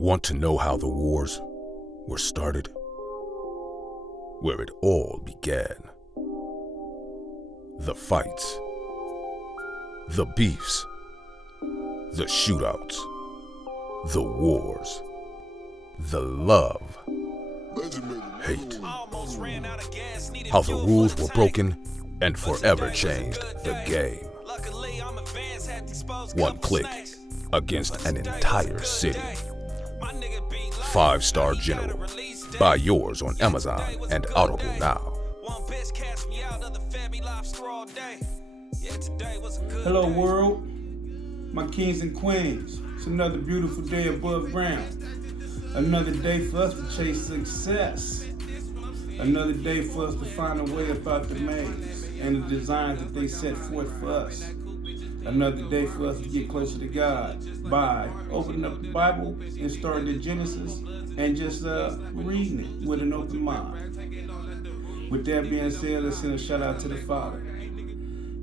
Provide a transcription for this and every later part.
Want to know how the wars were started? Where it all began. The fights, the beefs, the shootouts, the wars, the love, hate. How the rules were broken and forever changed the game. One click against an entire city. 5-star General. Buy yours on Amazon and Audible now. Hello world, my kings and queens. It's another beautiful day above ground. Another day for us to chase success. Another day for us to find a way about the maze and the designs that they set forth for us. Another day for us to get closer to God by opening up the Bible and starting in Genesis and just reading it with an open mind. With that being said, let's send a shout out to the Father.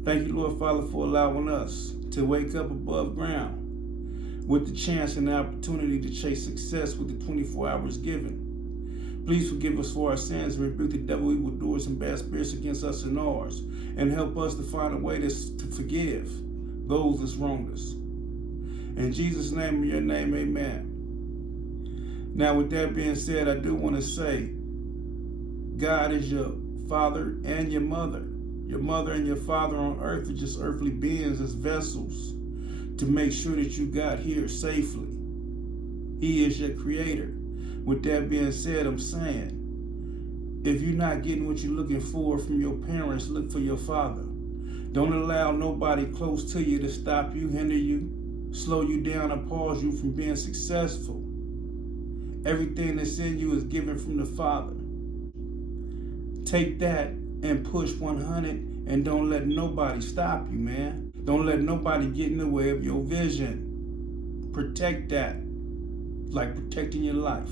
Thank you, Lord Father, for allowing us to wake up above ground with the chance and the opportunity to chase success with the 24 hours given. Please forgive us for our sins and rebuke the devil, evildoers, and bad spirits against us and ours, and help us to find a way to forgive those that's wronged us. In Jesus' name, in your name, amen. Now, with that being said, I do want to say, God is your father and your mother. Your mother and your father on earth are just earthly beings as vessels to make sure that you got here safely. He is your creator. With that being said, I'm saying, if you're not getting what you're looking for from your parents, look for your father. Don't allow nobody close to you to stop you, hinder you, slow you down, or pause you from being successful. Everything that's in you is given from the Father. Take that and push 100 and don't let nobody stop you, man. Don't let nobody get in the way of your vision. Protect that, like protecting your life.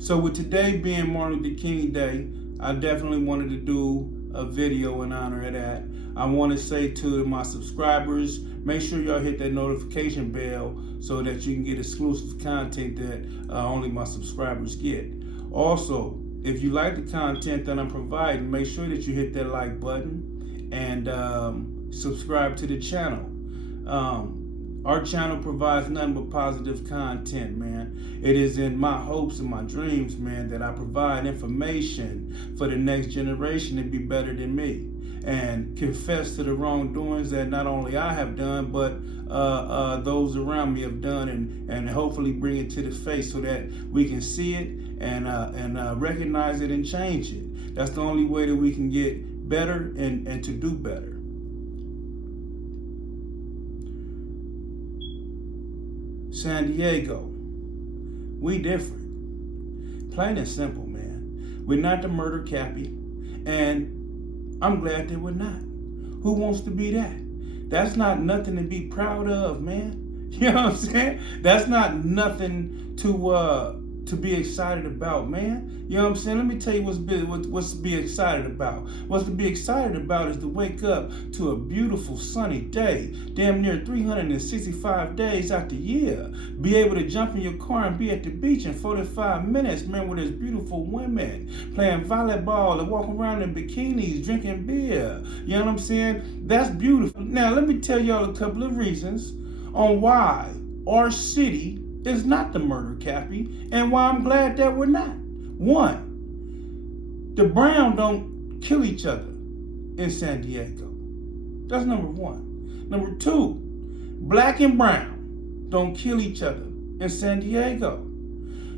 So with today being Martin Luther King Day, I definitely wanted to do a video in honor of that. I want to say to my subscribers, make sure y'all hit that notification bell so that you can get exclusive content that only my subscribers get. Also, if you like the content that I'm providing, make sure that you hit that like button and subscribe to the channel. Our channel provides nothing but positive content, man. It is in my hopes and my dreams, man, that I provide information for the next generation to be better than me and confess to the wrongdoings that not only I have done, but those around me have done, and hopefully bring it to the face so that we can see it and recognize it and change it. That's the only way that we can get better and to do better. San Diego, we different. Plain and simple, man. We're not the murder cappy, and I'm glad that we're not. Who wants to be that? That's not nothing to be proud of, man. You know what I'm saying? That's not nothing to be excited about, man. You know what I'm saying? Let me tell you what's to be excited about. What's to be excited about is to wake up to a beautiful sunny day, damn near 365 days out the year. Be able to jump in your car and be at the beach in 45 minutes, man, where there's beautiful women playing volleyball and walking around in bikinis, drinking beer. You know what I'm saying? That's beautiful. Now, let me tell y'all a couple of reasons on why our city is not the murder cappy and why I'm glad that we're not. One, the brown don't kill each other in San Diego. That's number one. Number two, black and brown don't kill each other in San Diego.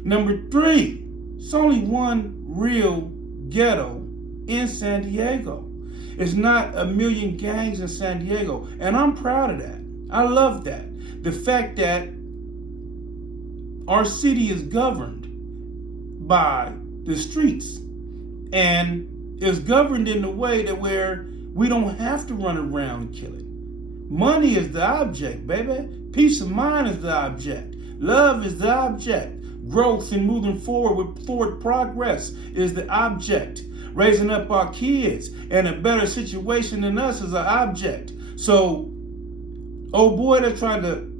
Number three, it's only one real ghetto in San Diego. It's not a million gangs in San Diego, and I'm proud of that. I love that. The fact that our city is governed by the streets and is governed in a way that where we don't have to run around killing. Money is the object, baby. Peace of mind is the object. Love is the object. Growth and moving forward with forward progress is the object. Raising up our kids in a better situation than us is an object. So, old boy that's trying to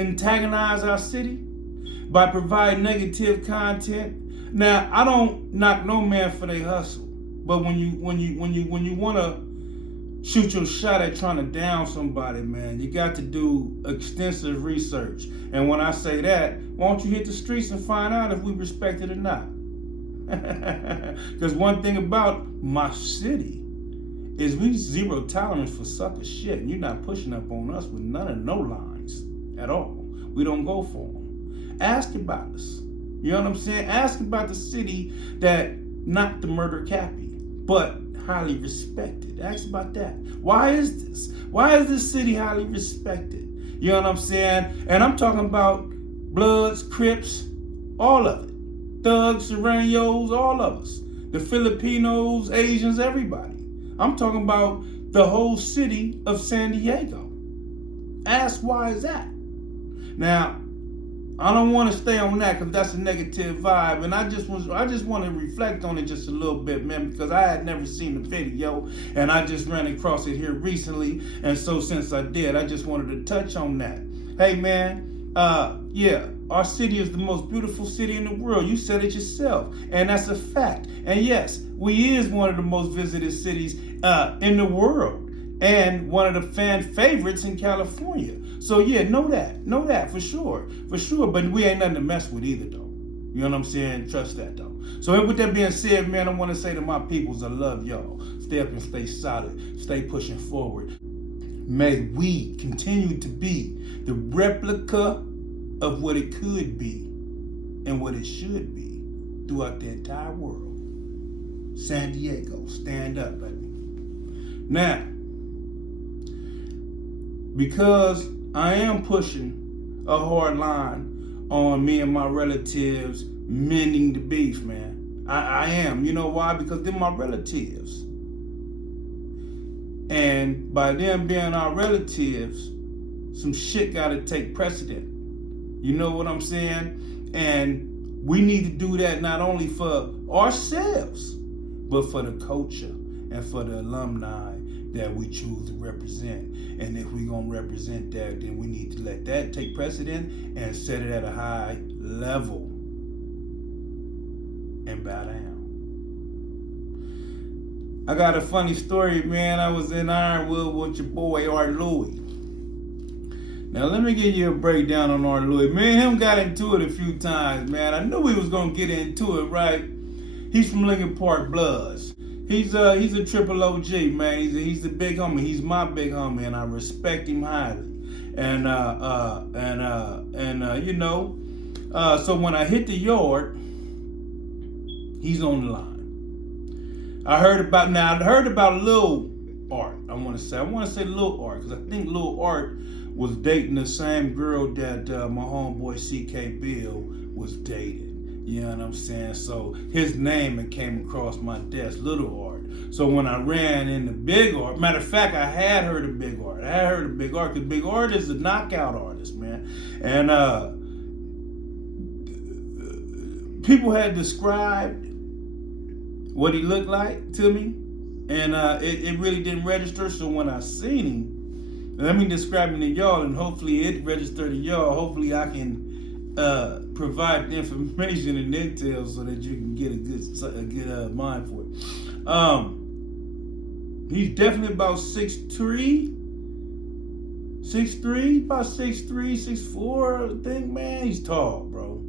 antagonize our city, by providing negative content. Now, I don't knock no man for their hustle, but when you want to shoot your shot at trying to down somebody, man, you got to do extensive research. And when I say that, why don't you hit the streets and find out if we respect it or not? Because one thing about my city is we zero tolerance for sucker shit. And you're not pushing up on us with none of no lines at all. We don't go for them. Ask about us. You know what I'm saying? Ask about the city that not the murder cappy, but highly respected. Ask about that. Why is this? Why is this city highly respected? You know what I'm saying? And I'm talking about Bloods, Crips, all of it. Thugs, Serranos, all of us. The Filipinos, Asians, everybody. I'm talking about the whole city of San Diego. Ask why is that? Now, I don't want to stay on that because that's a negative vibe, and I just want to reflect on it just a little bit, man, because I had never seen the video, and I just ran across it here recently, and so since I did, I just wanted to touch on that. Hey, man, yeah, our city is the most beautiful city in the world. You said it yourself, and that's a fact. And yes, we is one of the most visited cities in the world, and one of the fan favorites in California. So yeah, know that for sure. But we ain't nothing to mess with either, though. You know what I'm saying? Trust that, though. So with that being said, man, I want to say to my peoples, I love y'all. Stay up and stay solid. Stay pushing forward. May we continue to be the replica of what it could be and what it should be throughout the entire world. San Diego, stand up, baby. Now, because I am pushing a hard line on me and my relatives mending the beef, man. I am. You know why? Because they're my relatives. And by them being our relatives, some shit gotta take precedent. You know what I'm saying? And we need to do that not only for ourselves, but for the culture and for the alumni that we choose to represent. And if we're going to represent that, then we need to let that take precedent and set it at a high level and bow down. I got a funny story, man. I was in Ironwood with your boy, Art Louis. Now, let me give you a breakdown on Art Louis. Me and him got into it a few times, man. I knew we was going to get into it, right? He's from Lincoln Park Bloods. He's a triple OG, man. He's the big homie. He's my big homie, and I respect him highly. And you know, so when I hit the yard, he's on the line. I heard about Lil Art. I want to say Lil Art because I think Lil Art was dating the same girl that my homeboy CK Bill was dating. You know what I'm saying? So his name came across my desk, Little Art. So when I ran into Big Art, matter of fact, I had heard of Big Art. Because Big Art is a knockout artist, man. And people had described what he looked like to me, and it really didn't register. So when I seen him, let me describe him to y'all, and hopefully it registered to y'all. Hopefully I can provide the information and intel so that you can get a good mind for it. He's definitely about 6'3", about 6'3", 6'4", I think, man. He's tall, bro.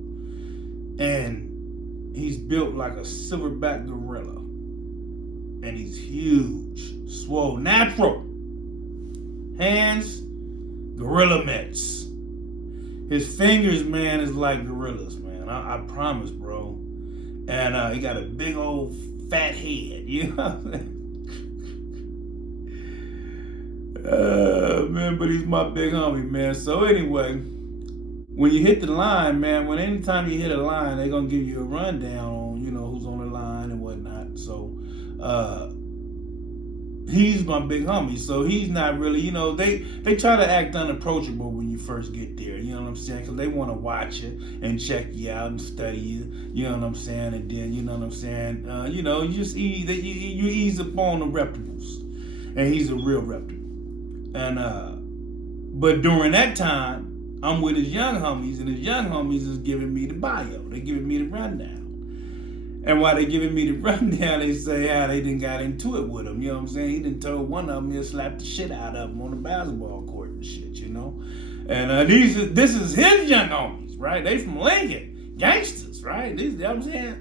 And he's built like a silverback gorilla. And he's huge, swole, natural. Hands, gorilla mitts. His fingers, man, is like gorillas, man. I promise, bro. And he got a big old fat head, you know what I'm saying? Man, but he's my big homie, man. So anyway, when you hit the line, man, anytime you hit a line, they're going to give you a rundown on, you know, who's on the line and whatnot. So, he's my big homie, so he's not really, you know, they try to act unapproachable when you first get there, you know what I'm saying, because they want to watch you and check you out and study you, you know what I'm saying, and then, you know what I'm saying, you know, you just you ease up on the reputables, and he's a real reputable, and, but during that time, I'm with his young homies, and his young homies is giving me the bio. They giving me the rundown. And while they giving me the rundown, they say how they done got into it with him. You know what I'm saying? He done told one of them he'll slap the shit out of him on the basketball court and shit, you know? And this is his young homies, right? They from Lincoln. Gangsters, right? You know what I'm saying?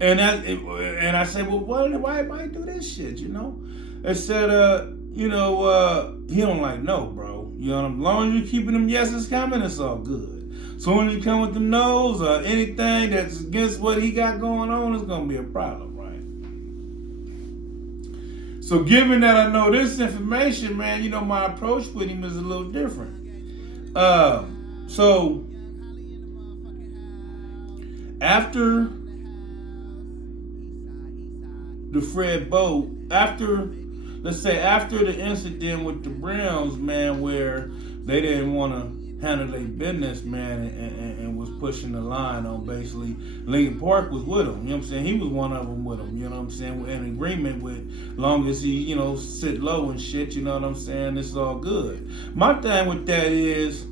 And I said, well, why do this shit, you know? They said, he don't like no, bro. You know, as long as you're keeping them yeses coming, it's all good. Soon as you come with them no's or anything that's against what he got going on, it's gonna be a problem, right? So given that I know this information, man, you know, my approach with him is a little different. So after the Fred boat, after the incident with the Browns, man, where they didn't want to handle their business, man, and was pushing the line on basically Lincoln Park was with him. You know what I'm saying? He was one of them with him. You know what I'm saying? We're in agreement with, long as he, you know, sit low and shit. You know what I'm saying? It's all good. My thing with that is,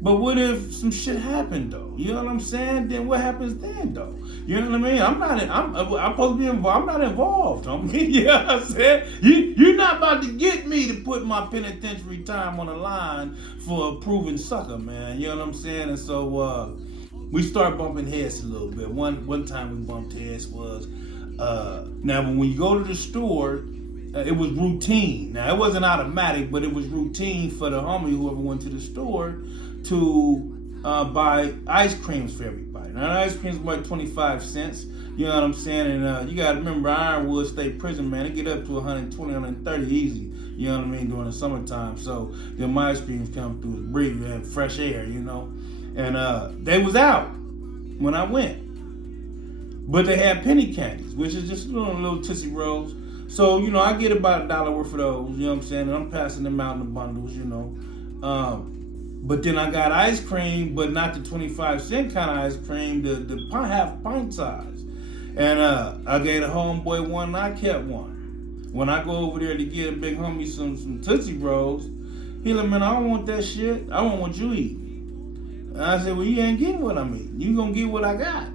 but what if some shit happened though? You know what I'm saying? Then what happens then though? You know what I mean? I'm supposed to be involved. I'm not involved. I mean, you know what I'm saying? You're not about to get me to put my penitentiary time on the line for a proven sucker, man. You know what I'm saying? And so we start bumping heads a little bit. One time we bumped heads was now when you go to the store, it was routine. Now it wasn't automatic, but it was routine for the homie whoever went to the store to buy ice creams for everybody. Now ice creams were like 25 cents. You know what I'm saying? And you gotta remember Ironwood State Prison, man, it get up to 120, 130 easy. You know what I mean? During the summertime. So them ice creams come through the breeze and fresh air, you know. And they was out when I went. But they had penny candies, which is just little Tootsie Rolls. So, you know, I get about $1 worth of those, you know what I'm saying? And I'm passing them out in the bundles, you know. But then I got ice cream, but not the 25-cent kind of ice cream, the half pint size. And I gave a homeboy one and I kept one. When I go over there to get a big homie some Tootsie Rolls, he like, man, I don't want that shit. I want what you eat. And I said, well, you ain't getting what I'm eating. You gonna get what I got.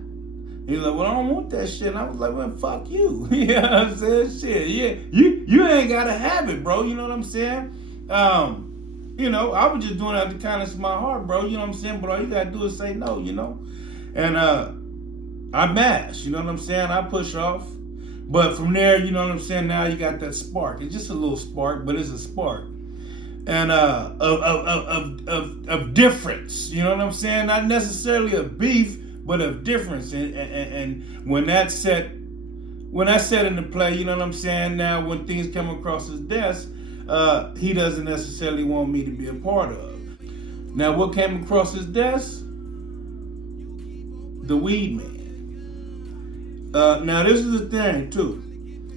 He's like, well, I don't want that shit. And I was like, well, fuck you. You know what I'm saying? Shit, yeah. You ain't gotta have it, bro. You know what I'm saying? You know, I was just doing it out of the kindness of my heart, bro. You know what I'm saying? But all you gotta do is say no, you know? And I mash, you know what I'm saying? I push off. But from there, you know what I'm saying? Now you got that spark. It's just a little spark, but it's a spark. And of difference, you know what I'm saying? Not necessarily of beef, but of difference. And when that's set into play, you know what I'm saying? Now when things come across his desk, he doesn't necessarily want me to be a part of. Now what came across his desk? The weed man. Now this is the thing too.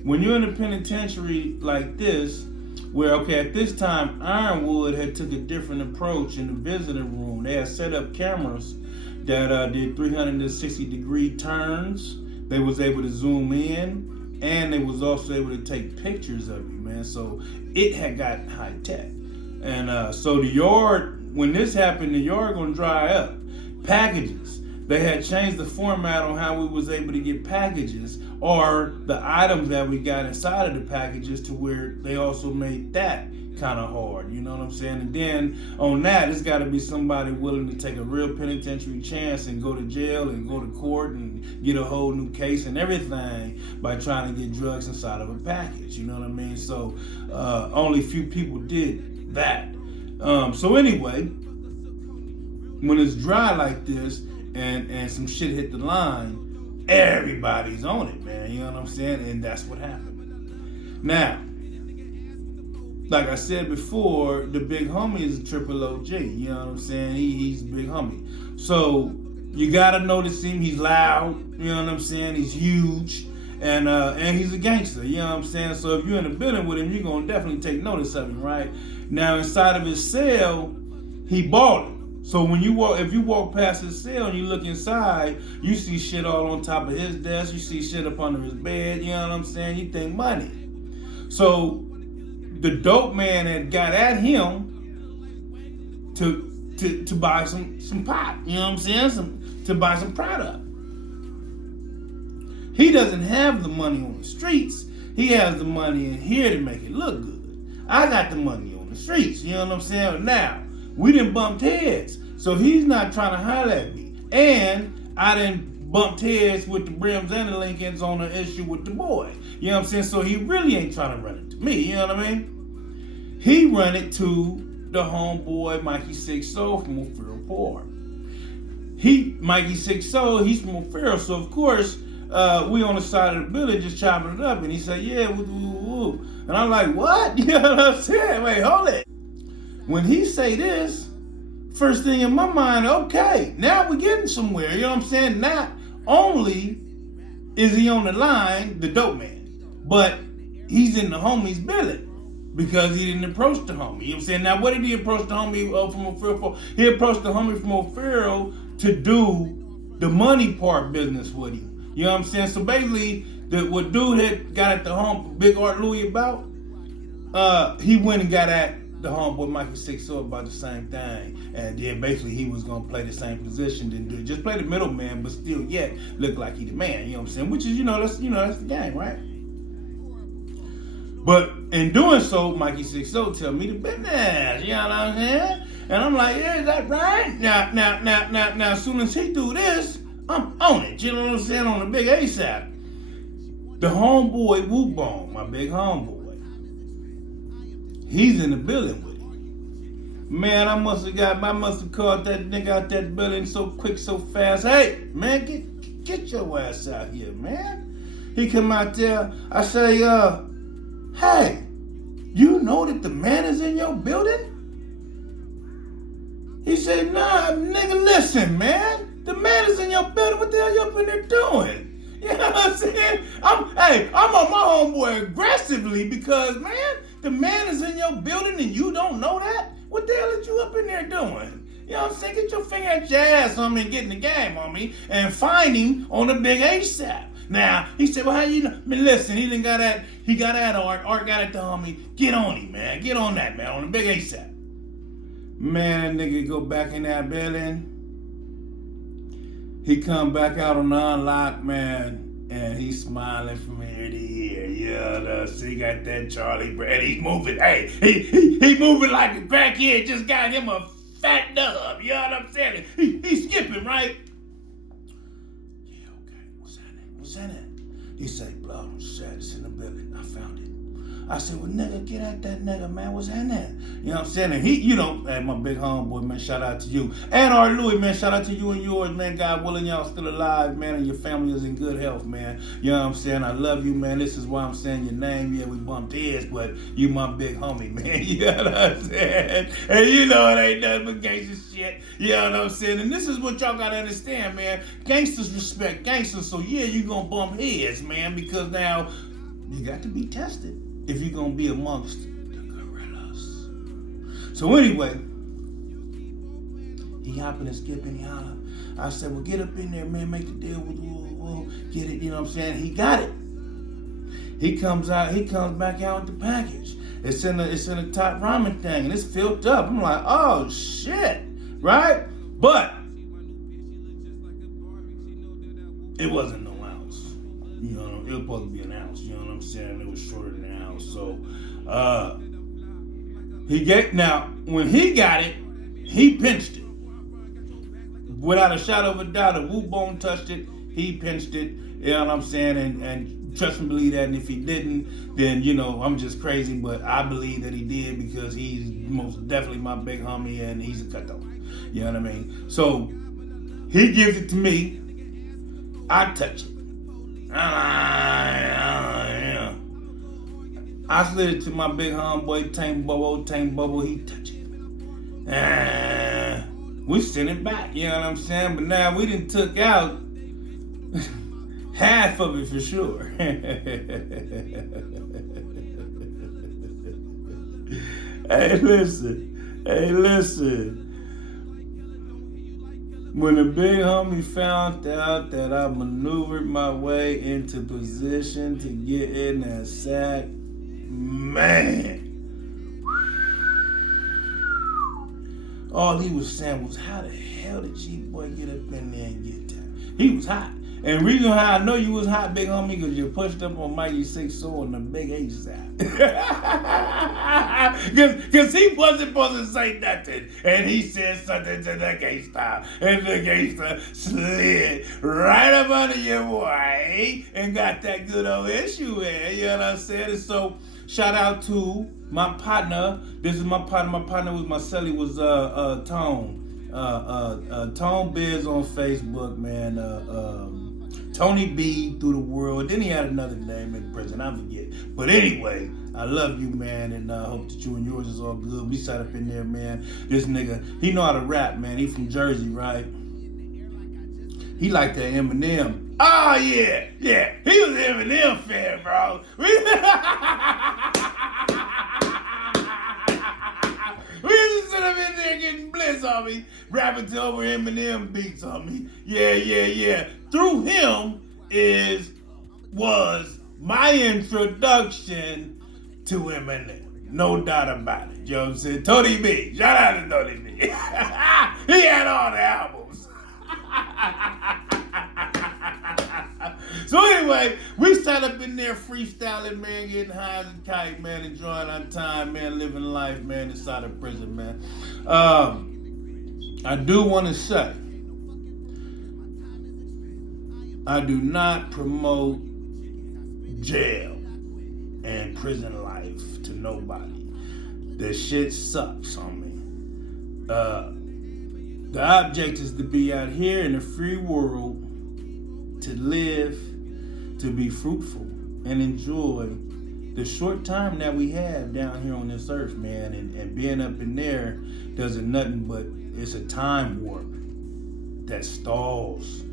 When you're in a penitentiary like this, where, okay, at this time, Ironwood had took a different approach in the visitor room. They had set up cameras that did 360-degree turns. They was able to zoom in, and they was also able to take pictures of you, man. So it had got high tech. And so the yard, when this happened, the yard gonna dry up. Packages. They had changed the format on how we was able to get packages or the items that we got inside of the packages to where they also made that kind of hard, you know what I'm saying? And then on that, it's got to be somebody willing to take a real penitentiary chance and go to jail and go to court and get a whole new case and everything by trying to get drugs inside of a package, you know what I mean? So only a few people did that. So anyway, when it's dry like this, and some shit hit the line, everybody's on it, man. You know what I'm saying? And that's what happened. Now, like I said before, the big homie is a triple OG. You know what I'm saying? He's a big homie. So you gotta notice him. He's loud. You know what I'm saying? He's huge. And he's a gangster. You know what I'm saying? So if you're in the building with him, you're gonna definitely take notice of him, right? Now, inside of his cell, he balling. So when if you walk past his cell and you look inside, you see shit all on top of his desk, you see shit up under his bed, you know what I'm saying? You think money. So the dope man had got at him to buy some pot. You know what I'm saying? To buy some product. He doesn't have the money on the streets. He has the money in here to make it look good. I got the money on the streets. You know what I'm saying? Now, we done bumped heads. So he's not trying to holler at me. And I done bumped heads with the Brims and the Lincolns on an issue with the boy. You know what I'm saying? So he really ain't trying to run it to me. You know what I mean? He run it to the homeboy Mikey Six Soul from O'Farrell Park. Mikey Six Soul, he's from O'Farrell. So of course, we on the side of the building just chopping it up, and he said, yeah, woo, woo, woo. And I'm like, what? You know what I'm saying? Wait, hold it. When he say this, first thing in my mind, okay, now we're getting somewhere. You know what I'm saying? Not only is he on the line, the dope man, but he's in the homie's building because he didn't approach the homie. You know what I'm saying? Now, what did he approach the homie from O'Farrell for? He approached the homie from O'Farrell to do the money part business with him. You know what I'm saying? So basically, what dude had got at the home, Big Art Louis about, he went and got at the homeboy Mikey Six Soul about the same thing. And then basically he was gonna play the same position, didn't do it. Just play the middleman, but still yet look like he the man, you know what I'm saying? Which is, that's the game, right? But in doing so, Mikey Six Soul tell me the business, you know what I'm saying? And I'm like, yeah, is that right? Now, as soon as he do this, I'm on it, you know what I'm saying, on the big ASAP. The homeboy Woo Bone, my big homeboy, he's in the building with him. Man, I must have caught that nigga out that building so quick, so fast. Hey, man, get your ass out here, man. He come out there, I say, hey, you know that the man is in your building? He said, nah, nigga, listen, man. The man is in your building. What the hell you up in there doing? You know what I'm saying? I'm on my homeboy aggressively because, man, the man is in your building and you don't know that? What the hell is you up in there doing? You know what I'm saying? Get your finger at your ass on me and get in the game on me and find him on the big ASAP. Now, he said, well, how you know? Man, listen, he got at Art. Art got at the homie. Get on him, man. Get on that, man, on the big ASAP. Man, that nigga go back in that building. He come back out on the unlock, man, and he's smiling from ear to ear. Yeah, so he got that Charlie Brown. He's moving. Hey, he moving like a crackhead. Just got him a fat dub. You know what I'm saying? He's skipping, right? Yeah, okay. What's that? He say, bro, shit, it's in the building. I found it. I said, well, nigga, get at that nigga, man. What's happening? You know what I'm saying? And he, hey, my big homeboy, man, shout out to you. And Art Louis, man, shout out to you and yours, man. God willing, y'all still alive, man, and your family is in good health, man. You know what I'm saying? I love you, man. This is why I'm saying your name. Yeah, we bumped heads, but you my big homie, man. You know what I'm saying? And you know it ain't nothing but gangster shit. You know what I'm saying? And this is what y'all gotta understand, man. Gangsters respect gangsters, so yeah, you gonna bump heads, man, because now you got to be tested if you're going to be amongst the gorillas. So anyway, he hopping and skipping, he holler. I said, well, get up in there, man, make the deal with, get it, you know what I'm saying? He got it. He comes back out with the package. It's in a top ramen thing, and it's filled up. I'm like, oh, shit, right? But it wasn't no ounce. You know, it was supposed to be an ounce, you know what I'm saying? It was shorter than an ounce. So, when he got it, he pinched it. Without a shadow of a doubt, if Woo Bone touched it, he pinched it. You know what I'm saying? And trust me, believe that. And if he didn't, then, I'm just crazy. But I believe that he did because he's most definitely my big homie and he's a cut-off. You know what I mean? So, he gives it to me. I touch it. I slid it to my big homeboy, Tank Bubble, he touched it. We sent it back, you know what I'm saying? But now we done took out half of it for sure. Hey, listen. When the big homie found out that I maneuvered my way into position to get in that sack, man. All he was saying was, how the hell did G-Boy get up in there and get that? He was hot. And the reason how I know you was hot, big homie, because you pushed up on Mikey 6 on the big H side. Because he wasn't supposed to say nothing. And he said something to the gangster. And the gangster slid right up under your boy and got that good old issue in. You know what I'm saying? And so, shout out to my partner. This is my partner. My partner was my celly was Tone. Tone Biz on Facebook, man. Tony B through the world. Then he had another name in prison. I forget. But anyway, I love you, man, and I hope that you and yours is all good. We sat up in there, man. This nigga, he know how to rap, man. He from Jersey, right? He like that Eminem. Oh, yeah. He was an Eminem fan, bro. We used to sit up in there getting bliss on me, rapping to over Eminem beats on me. Yeah. Through him was my introduction to Eminem. No doubt about it. You know what I'm saying? Tony B. Shout out to Tony B. He had all the albums. So anyway, we sat up in there freestyling, man, getting high as a kite, man, enjoying our time, man, living life, man, inside of prison, man. I do want to say, I do not promote jail and prison life to nobody. That shit sucks on me. The object is to be out here in the free world, to live, to be fruitful, and enjoy the short time that we have down here on this earth, man. And being up in there doesn't nothing but, it's a time warp that stalls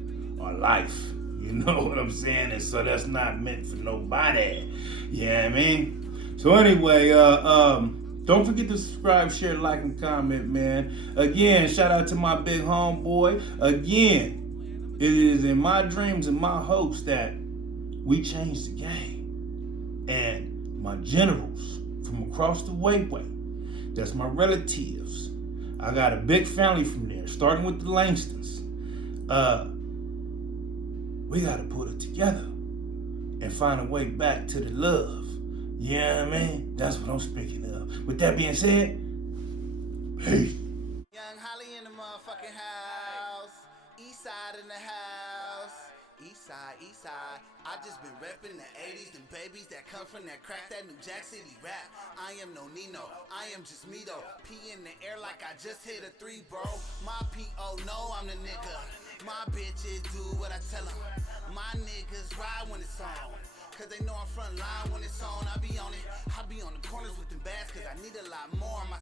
our life. You know what I'm saying? And so that's not meant for nobody. You know what I mean? So anyway, don't forget to subscribe, share, like, and comment, man. Again, shout out to my big homeboy. Again, it is in my dreams and my hopes that we change the game. And my generals from across the wayway, that's my relatives. I got a big family from there, starting with the Langstons. We gotta put it together and find a way back to the love. You know what I mean? That's what I'm speaking of. With that being said, peace. Young Holly in the motherfucking house. East side in the house. East side, east side. I just been repping the 80s, them babies that come from that crack, that New Jack City rap. I am no Nino, I am just me though. P in the air like I just hit a 3, bro. My P.O. know I'm the nigga. My bitches do what I tell them. My niggas ride when it's on, cause they know I'm front line when it's on.